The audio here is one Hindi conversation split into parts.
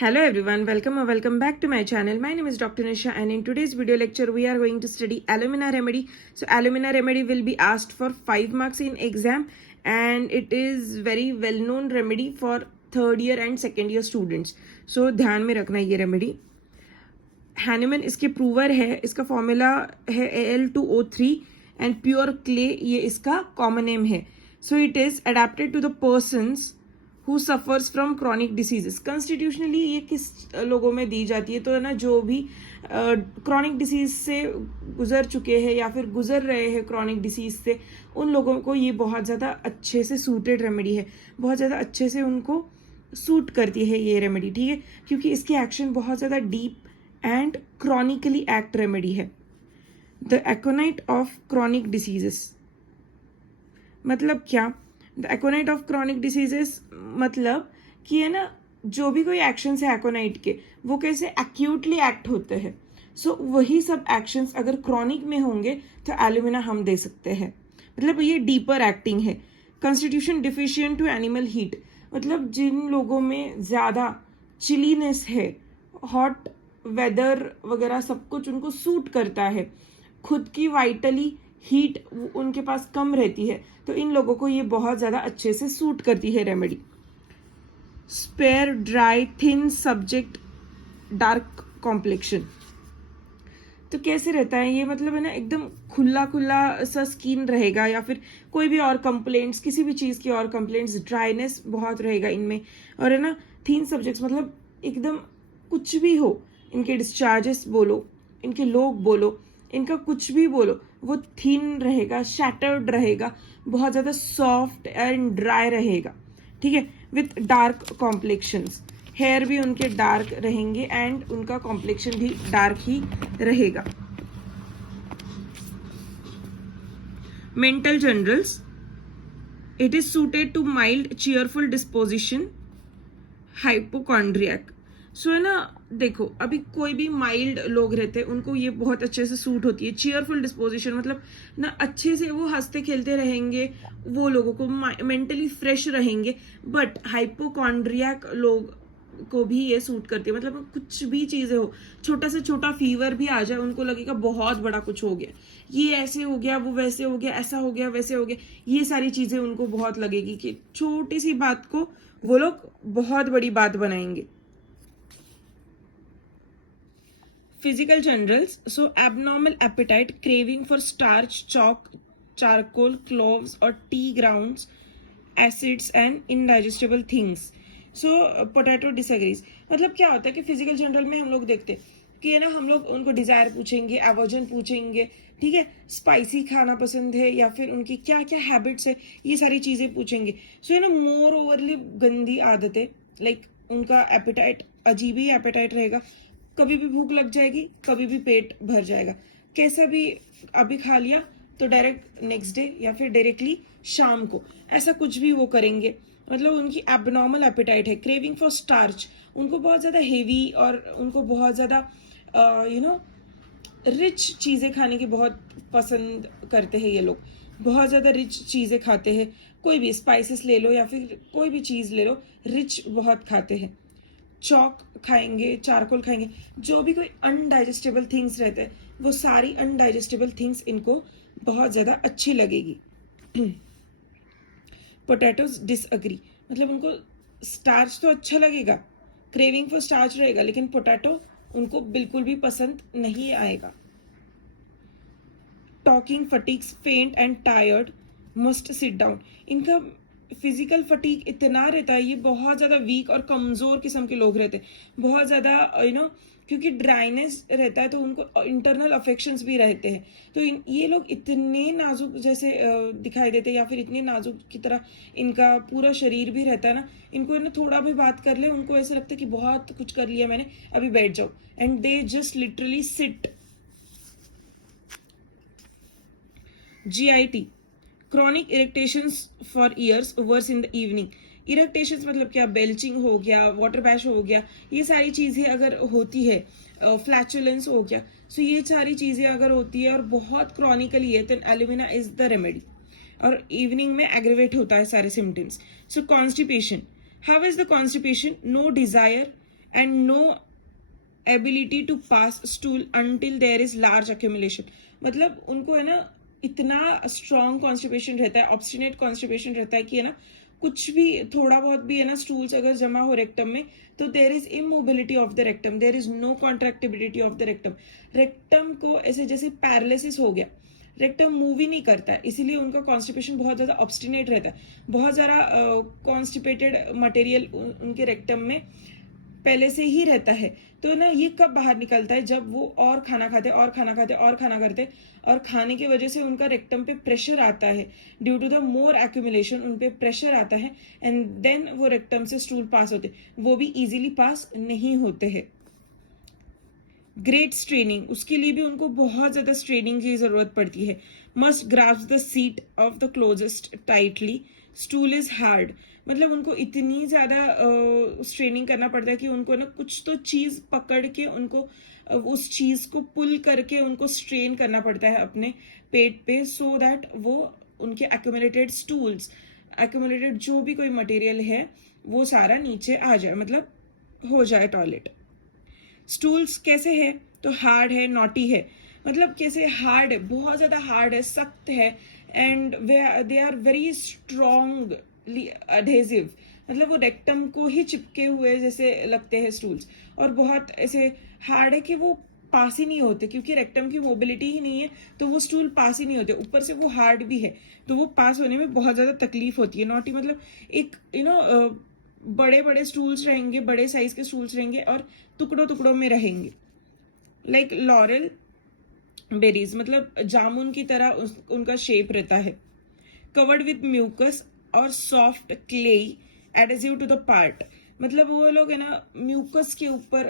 Hello everyone, welcome or welcome back to my channel. My name is Dr. Nisha and in today's video lecture we are going to study alumina remedy. So alumina remedy will be asked for 5 marks in exam and it is very well known remedy for third year and second year students. So ध्यान में रखना ये remedy. Hahnemann इसके प्रूवर है, इसका फॉर्मूला है Al2O3 and pure clay ये इसका कॉमन नेम है. So it is adapted to the persons who suffers from chronic diseases. Constitutionally ये किस लोगों में दी जाती है, तो है ना, जो भी क्रॉनिक डिसीज से गुजर चुके हैं या फिर गुजर रहे हैं क्रॉनिक डिसीज से, उन लोगों को ये बहुत ज़्यादा अच्छे से सूटेड रेमेडी है, बहुत ज़्यादा अच्छे से उनको सूट करती है ये रेमेडी. ठीक है, क्योंकि इसकी एक्शन बहुत ज़्यादा deep and chronically act remedy है. The aconite of chronic diseases मतलब क्या? The aconite of chronic diseases मतलब कि है ना, जो भी कोई एक्शंस है एकोनाइट के, वो कैसे एक्यूटली एक्ट होते हैं. सो वही सब एक्शंस अगर क्रॉनिक में होंगे तो एल्यूमिना हम दे सकते हैं. मतलब ये डीपर एक्टिंग है. Constitution deficient to animal heat मतलब जिन लोगों में ज़्यादा चिलीनेस है, हॉट वेदर वगैरह सब कुछ उनको सूट करता है, खुद की वाइटली हीट उनके पास कम रहती है, तो इन लोगों को ये बहुत ज़्यादा अच्छे से सूट करती है remedy. Spare dry thin subject dark complexion तो कैसे रहता है ये? मतलब है ना, एकदम खुला खुला सा स्किन रहेगा, या फिर कोई भी और कंप्लेंट्स, किसी भी चीज़ की और कंप्लेंट्स, ड्राइनेस बहुत रहेगा इनमें. और है ना, थिन सब्जेक्ट्स मतलब एकदम कुछ भी हो, इनके डिस्चार्जेस बोलो, इनके लोग बोलो, इनका कुछ भी बोलो, वो थिन रहेगा, शैटर्ड रहेगा, बहुत ज़्यादा सॉफ्ट एंड ड्राई रहेगा. ठीक है, विथ डार्क कॉम्प्लेक्शंस. हेयर भी उनके डार्क रहेंगे एंड उनका कॉम्प्लेक्शन भी डार्क ही रहेगा. Mental generals, it is suited to mild cheerful disposition, hypochondriac. So है ना, देखो अभी कोई भी माइल्ड लोग रहते हैं उनको ये बहुत अच्छे से सूट होती है. चीयरफुल डिस्पोजिशन मतलब ना, अच्छे से वो हंसते खेलते रहेंगे, वो लोगों को मेंटली फ्रेश रहेंगे. बट हाइपोकॉन्ड्रियक लोग को भी ये सूट करती है. मतलब कुछ भी चीज़ें हो, छोटा से छोटा फीवर भी आ जाए, उनको लगेगा बहुत बड़ा कुछ हो गया, ये ऐसे हो गया, वो वैसे हो गया, ऐसा हो गया, वैसे हो गया. ये सारी चीज़ें उनको बहुत लगेगी कि छोटी सी बात को वो लोग बहुत बड़ी बात बनाएंगे. Physical generals, so abnormal appetite, craving for starch, chalk, charcoal, cloves or tea grounds, acids and indigestible things. So potato disagrees. मतलब क्या होता है कि फिजिकल जनरल में हम लोग देखते हैं कि है ना, हम लोग उनको डिजायर पूछेंगे, एवर्जन पूछेंगे, ठीक है, स्पाइसी खाना पसंद है या फिर उनकी क्या क्या हैबिट्स है, ये सारी चीजें पूछेंगे. सो है ना, मोर ओवरली गंदी आदतें, लाइक उनका एपेटाइट अजीब ही एपेटाइट रहेगा, कभी भी भूख लग जाएगी, कभी भी पेट भर जाएगा, कैसा भी अभी खा लिया तो डायरेक्ट नेक्स्ट डे या फिर डायरेक्टली शाम को, ऐसा कुछ भी वो करेंगे. मतलब उनकी एबनॉर्मल एपेटाइट है. क्रेविंग फॉर स्टार्च, उनको बहुत ज़्यादा हेवी और उनको बहुत ज़्यादा रिच चीज़ें खाने की बहुत पसंद करते हैं ये लोग. बहुत ज़्यादा रिच चीज़ें खाते हैं, कोई भी स्पाइसेस ले लो या फिर कोई भी चीज़ ले लो, रिच बहुत खाते हैं. चॉक खाएंगे, चारकोल खाएंगे, जो भी कोई अनडाइजेस्टेबल थिंग्स रहते हैं, वो सारी अनडाइजेस्टेबल थिंग्स इनको बहुत ज़्यादा अच्छी लगेगी. पोटैटोज डिसअग्री मतलब उनको स्टार्च तो अच्छा लगेगा, क्रेविंग फॉर स्टार्च रहेगा, लेकिन पोटैटो उनको बिल्कुल भी पसंद नहीं आएगा. टॉकिंग, फटीग्स, फेंट and tired, must sit down. इनका फिजिकल फटीक इतना रहता है, ये बहुत ज़्यादा वीक और कमज़ोर किस्म के लोग रहते हैं, बहुत ज़्यादा क्योंकि ड्राइनेस रहता है तो उनको इंटरनल अफेक्शंस भी रहते हैं. तो ये लोग इतने नाजुक जैसे दिखाई देते हैं, या फिर इतने नाजुक की तरह इनका पूरा शरीर भी रहता है ना, इनको है ना, थोड़ा भी बात कर ले उनको ऐसा लगता है कि बहुत कुछ कर लिया मैंने, अभी बैठ जाओ, and they just literally sit. GIT, chronic irritations for years, worse in the evening. Irritations मतलब क्या? बेल्चिंग हो गया, वाटर बैश हो गया, ये सारी चीज़ें अगर होती है, फ्लैचुलेंस हो गया, सो ये सारी चीज़ें अगर होती है और बहुत क्रॉनिकली है, तो एल्यूमिना इज द रेमेडी. और इवनिंग में एग्रीवेट होता है सारे symptoms. So constipation, how is the constipation? No desire, and no ability to pass stool until there is large accumulation. मतलब उनको है ना इतना स्ट्रॉन्ग कॉन्स्टिपेशन रहता है, ऑब्स्टिनेट कॉन्स्टिपेशन रहता है कि है ना कुछ भी थोड़ा बहुत भी है ना स्टूल्स अगर जमा हो रेक्टम में तो there is immobility of the rectum, there is no contractibility of the rectum. Rectum को ऐसे जैसे पैरालिसिस हो गया, रेक्टम मूव ही नहीं करता है, इसीलिए उनका कॉन्स्टिपेशन बहुत ज्यादा ऑब्स्टिनेट रहता है. बहुत ज्यादा कॉन्स्टिपेटेड मटेरियल उनके रेक्टम में पहले से ही रहता है. तो ना ये कब बाहर निकलता है, जब वो और खाना खाते और खाना खाते और खाना करते और खाने की वजह से उनका रेक्टम पे प्रेशर आता है, due to the more accumulation उन पे प्रेशर आता है एंड देन वो रेक्टम से स्टूल पास होते, वो भी इजीली पास नहीं होते हैं. ग्रेट स्ट्रेनिंग, उसके लिए भी उनको बहुत ज्यादा स्ट्रेनिंग की जरूरत पड़ती है. Must grasp the seat of the closest tightly, stool is hard. मतलब उनको इतनी ज्यादा स्ट्रेनिंग करना पड़ता है कि उनको ना कुछ तो चीज पकड़ के उनको उस चीज को पुल करके उनको स्ट्रेन करना पड़ता है अपने पेट पे, सो दैट वो उनके एक्यूमुलेटेड स्टूल्स, एक्यूमुलेटेड जो भी कोई मटेरियल है वो सारा नीचे आ जाए, मतलब हो जाए टॉयलेट. स्टूल्स कैसे है, तो हार्ड है, नॉटी है. मतलब कैसे हार्ड है, बहुत ज्यादा हार्ड है, सख्त है and they are very strongly adhesive. मतलब वो रेक्टम को ही चिपके हुए जैसे लगते हैं स्टूल्स, और बहुत ऐसे हार्ड है कि वो पास ही नहीं होते, क्योंकि रेक्टम की मोबिलिटी ही नहीं है तो वो स्टूल पास ही नहीं होते. ऊपर से वो हार्ड भी है तो वो पास होने में बहुत ज्यादा तकलीफ होती है. नॉटी मतलब एक बड़े बड़े स्टूल्स रहेंगे, बड़े साइज के स्टूल्स रहेंगे और टुकड़ों टुकड़ों में रहेंगे, लाइक लॉरेल बेरीज, मतलब जामुन की तरह उनका शेप रहता है. कवर्ड विथ म्यूकस और soft clay adhesive to the part. मतलब वो लोग है ना म्यूकस के ऊपर,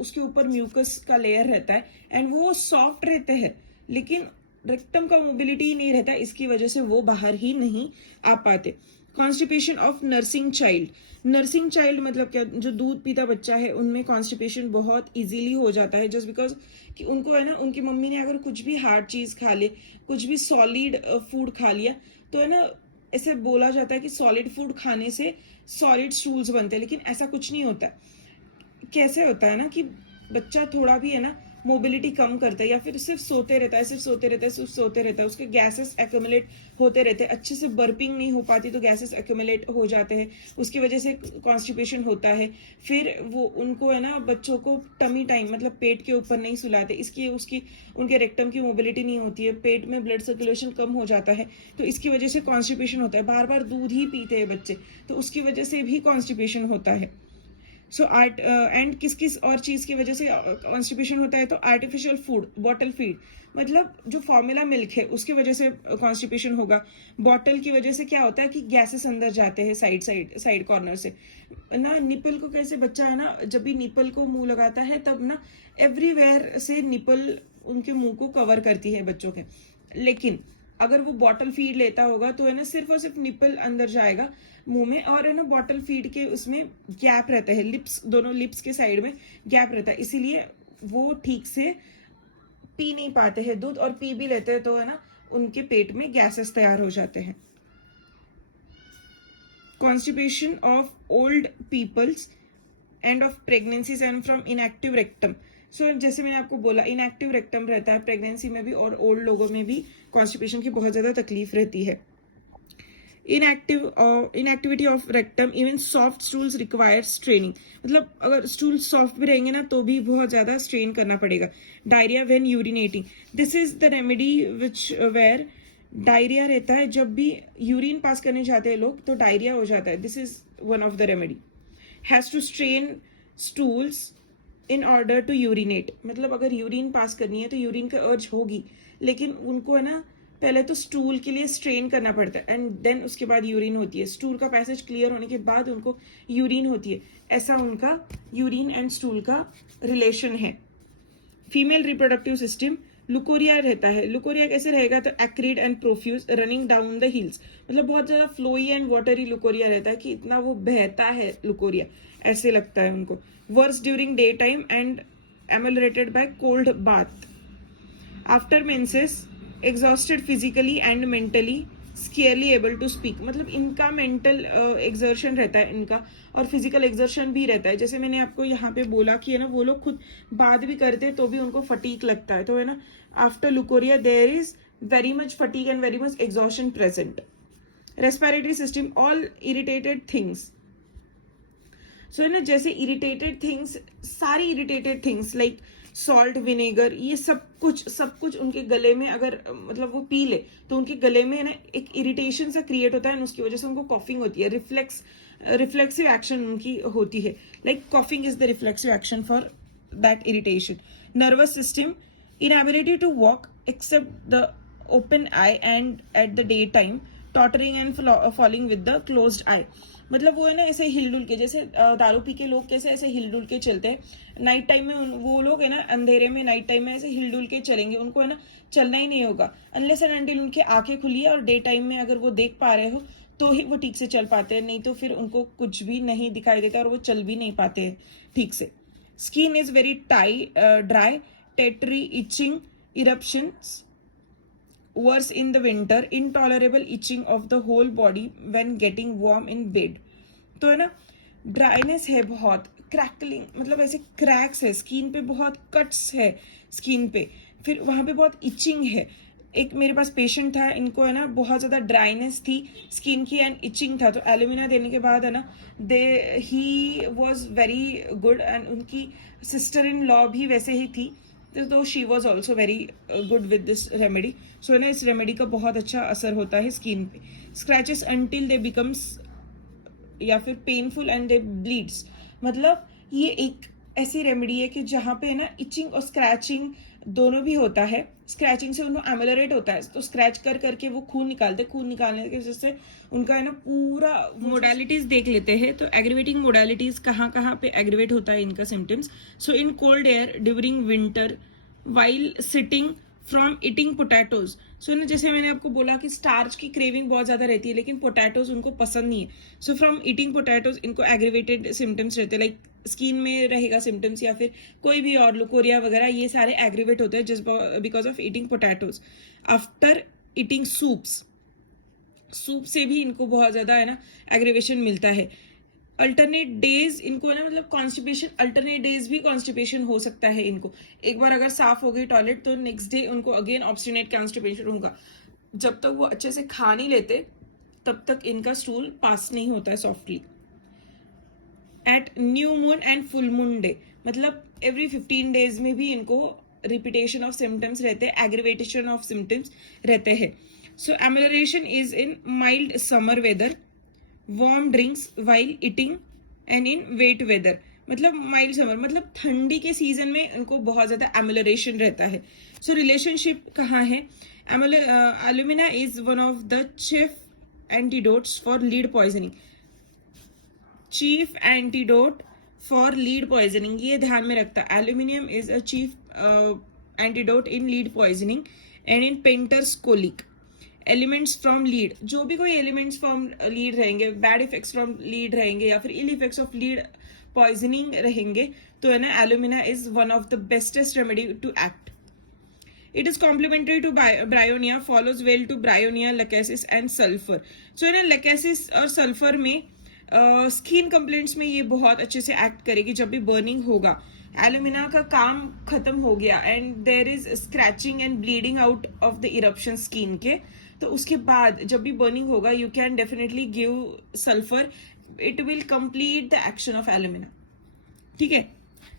उसके ऊपर म्यूकस का लेयर रहता है एंड वो सॉफ्ट रहते हैं, लेकिन रेक्टम का मोबिलिटी ही नहीं रहता, इसकी वजह से वो बाहर ही नहीं आ पाते. Constipation of nursing child. Nursing child मतलब क्या, जो दूध पीता बच्चा है उनमें कॉन्स्टिपेशन बहुत इजीली हो जाता है, जस्ट बिकॉज कि उनको है ना उनकी मम्मी ने अगर कुछ भी हार्ड चीज खा ले, कुछ भी सॉलिड फूड खा लिया, तो है ना ऐसे बोला जाता है कि सॉलिड फूड खाने से सॉलिड स्टूल्स बनते हैं, लेकिन ऐसा कुछ नहीं होता. कैसे होता है ना कि बच्चा थोड़ा भी है ना मोबिलिटी कम करता है या फिर सिर्फ सोते रहता है, सिर्फ सोते रहता है, सिर्फ सोते रहता है, उसके गैसेस एक्यूमुलेट होते रहते हैं, अच्छे से बर्पिंग नहीं हो पाती तो गैसेस एक्यूमुलेट हो जाते हैं, उसकी वजह से कॉन्स्टिपेशन होता है. फिर वो उनको है ना बच्चों को टमी टाइम मतलब पेट के ऊपर नहीं सुलाते, इसकी उसकी उनके रेक्टम की मोबिलिटी नहीं होती है, पेट में ब्लड सर्कुलेशन कम हो जाता है, तो इसकी वजह से कॉन्स्टिपेशन होता है. बार बार दूध ही पीते हैं बच्चे, तो उसकी वजह से भी कॉन्स्टिपेशन होता है. सो एंड किस किस और चीज की वजह से कॉन्स्टिपेशन होता है, तो आर्टिफिशियल फूड, बॉटल फीड, मतलब जो फॉर्मूला मिल्क है उसकी वजह से कॉन्स्टिपेशन होगा. बॉटल की वजह से क्या होता है कि गैसेस अंदर जाते हैं साइड कॉर्नर से ना. निपल को कैसे बच्चा है ना जब भी निपल को मुंह लगाता है तब ना एवरीवेयर से निपल उनके मुंह को कवर करती है बच्चों के, लेकिन अगर वो बॉटल फीड लेता होगा तो है ना सिर्फ और सिर्फ निपल अंदर जाएगा मुंह में, और है ना बॉटल फीड के उसमें गैप रहता है, लिप्स, दोनों लिप्स के साइड में गैप रहता है, इसीलिए वो ठीक से पी नहीं पाते हैं दूध, और पी भी लेते हैं तो है ना उनके पेट में गैसेस तैयार हो जाते हैं. Constipation of old peoples and of pregnancies and from inactive rectum. So जैसे मैंने आपको बोला इनएक्टिव रेक्टम रहता है प्रेगनेंसी में भी, और ओल्ड लोगों में भी कॉन्स्टिपेशन की बहुत ज्यादा तकलीफ रहती है. Inactivity of rectum, even soft stools require straining. मतलब अगर स्टूल सॉफ्ट भी रहेंगे ना तो भी बहुत ज्यादा स्ट्रेन करना पड़ेगा. Diarrhoea when urinating, this is the remedy which where diarrhoea रहता है, जब भी यूरिन पास करने जाते हैं लोग तो डायरिया हो जाता है, this is one of the remedy. Has to strain stools in order to urinate. मतलब अगर यूरिन पास करनी है तो यूरिन का अर्ज होगी, लेकिन उनको है ना पहले तो स्टूल के लिए स्ट्रेन करना पड़ता है एंड देन उसके बाद यूरिन होती है. स्टूल का पैसेज क्लियर होने के बाद उनको यूरिन होती है. ऐसा उनका यूरिन एंड स्टूल का रिलेशन है. फीमेल रिप्रोडक्टिव सिस्टम, लुकोरिया रहता है. लुकोरिया कैसे रहेगा, तो acrid and profuse running down the hills. मतलब बहुत ज्यादा फ्लोई एंड वाटरी लुकोरिया रहता है कि इतना वो बहता है लुकोरिया, ऐसे लगता है उनको. Worse during day time and ameliorated by cold bath. After menses exhausted physically and mentally, scarcely able to speak, मतलब इनका मेंटल एक्सर्शन रहता है इनका, और फिजिकल एक्सर्शन भी रहता है। जैसे मैंने आपको यहाँ पे बोला कि है ना, वो लोग खुद बात भी करते हैं तो भी उनको फटीक लगता है, तो है ना, after leucorrhoea there is very much fatigue and very much exhaustion present. Respiratory system, all irritated things, so है ना, जैसे इरिटेटेड थिंग्स, सारी irritated things like salt, vinegar, ये सब कुछ उनके गले में अगर मतलब वो पी ले तो उनके गले में ना एक इरिटेशन सा क्रिएट होता है, और उसकी वजह से उनको कॉफिंग होती है। रिफ्लेक्सिव एक्शन उनकी होती है, like coughing is the reflexive action for that irritation. Nervous system, inability to walk except the open eye and at the day time, tottering and falling with the closed eye, मतलब वो है ना ऐसे हिलडुल के, जैसे दारू पी के लोग कैसे ऐसे हिलडुल के चलते हैं, नाइट टाइम में वो लोग है ना अंधेरे में नाइट टाइम में ऐसे हिलडुल के चलेंगे, उनको है ना चलना ही नहीं होगा अनलेस एंड अनटिल उनकी आंखें खुली है और डे टाइम में अगर वो देख पा रहे हो तो ही वो ठीक से चल पाते हैं, नहीं तो फिर उनको कुछ भी नहीं दिखाई देता और वो चल भी नहीं पाते हैं ठीक से। Skin is very dry, tettery, itching, eruptions, worse in the winter, intolerable itching of the whole body when getting warm in bed। तो है ना, ड्राइनेस है बहुत, क्रैकलिंग, मतलब ऐसे क्रैक्स है स्किन पे, बहुत कट्स है स्किन पे, फिर वहां पे बहुत इचिंग है। एक मेरे पास पेशेंट था, इनको है ना बहुत ज़्यादा ड्राइनेस थी स्किन की एंड इचिंग था, तो एलुमिना देने के बाद है ना he was very good, and उनकी सिस्टर इन लॉ भी वैसे ही थी, तो she was also very good with this remedy. So है ना, इस रेमेडी का बहुत अच्छा असर होता है स्किन पे। स्क्रैचेस अंटिल दे बिकम्स, या फिर पेनफुल एंड दे ब्लीड्स, मतलब ये एक ऐसी रेमेडी है कि जहाँ पे है ना इचिंग और स्क्रैचिंग दोनों भी होता है। स्क्रैचिंग से उनको एमुलरेट होता है, तो स्क्रैच कर करके वो खून निकालते, खून निकालने की वजह से उनका है ना पूरा मोडालिटीज देख लेते हैं, तो एग्रीवेटिंग मोडालिटीज कहाँ कहाँ पे एग्रीवेट होता है इनका symptoms. So in cold air during winter, while sitting, from eating potatoes. So ना, जैसे मैंने आपको बोला कि स्टार्च की क्रेविंग बहुत ज्यादा रहती है लेकिन पोटैटोज उनको पसंद नहीं है, सो फ्रॉम ईटिंग पोटैटोज इनको एग्रीवेटेड सिम्टम्स रहते हैं, लाइक स्किन में रहेगा सिम्टम्स, या फिर कोई भी और लुकोरिया वगैरह, ये सारे एग्रीवेट होते हैं just because of eating potatoes. After eating soups, soup से भी इनको बहुत ज्यादा है ना एग्रीवेशन मिलता है। अल्टरनेट डेज इनको ना, मतलब कॉन्स्टिपेशन, अल्टरनेट डेज भी कॉन्स्टिपेशन हो सकता है इनको, एक बार अगर साफ हो गई टॉयलेट तो नेक्स्ट डे उनको अगेन ऑब्स्टिनेट कॉन्स्टिपेशन होगा। जब तक वो अच्छे से खा नहीं लेते तब तक इनका स्टूल पास नहीं होता है softly. At new moon and full moon day, मतलब एवरी 15 डेज में भी इनको रिपीटेशन ऑफ सिम्टम्स रहते हैं, एग्रीवेटेशन ऑफ सिम्टम्स रहते हैं। So amelioration is in mild summer weather, warm drinks while eating, and in wet weather, मतलब माइल्ड समर मतलब ठंडी के सीजन में उनको बहुत ज्यादा एमुलरेशन रहता है। सो रिलेशनशिप कहाँ है, alumina is one of the chief antidotes for lead poisoning, chief antidote for lead poisoning, ये ध्यान में रखता है। Aluminium is a chief antidote in lead poisoning and in painters colic. Elements from lead, जो भी कोई एलिमेंट्स फ्रॉम लीड रहेंगे, बैड इफेक्ट्स फ्रॉम लीड रहेंगे या फिर ill effects of lead poisoning रहेंगे, तो है ना alumina is one of the bestest remedy to act. It is complementary to Bryonia, follows well to Bryonia, Lachesis and sulphur. So है ना, लैकेसिस और सल्फर में स्किन कंप्लेंट्स में ये बहुत अच्छे से एक्ट करेगी जब भी बर्निंग होगा। एलुमिना का काम खत्म हो गया and there is scratching and bleeding out of the eruption skin के, तो उसके बाद जब भी बर्निंग होगा you can definitely give sulphur, it will complete the action of alumina. ठीक है,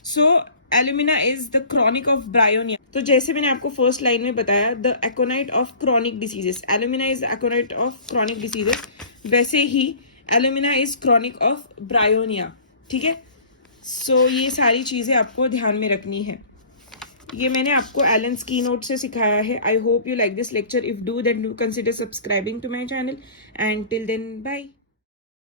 so alumina is the chronic of Bryonia. तो जैसे मैंने आपको फर्स्ट लाइन में बताया, the aconite of chronic diseases, alumina is aconite of chronic diseases, वैसे ही alumina is chronic of bryonia. ठीक है, सो ये सारी चीजें आपको ध्यान में रखनी है। ये मैंने आपको एलन्स कीनोट से सिखाया है। I hope you like this lecture. If do then do consider subscribing to my channel and till then bye.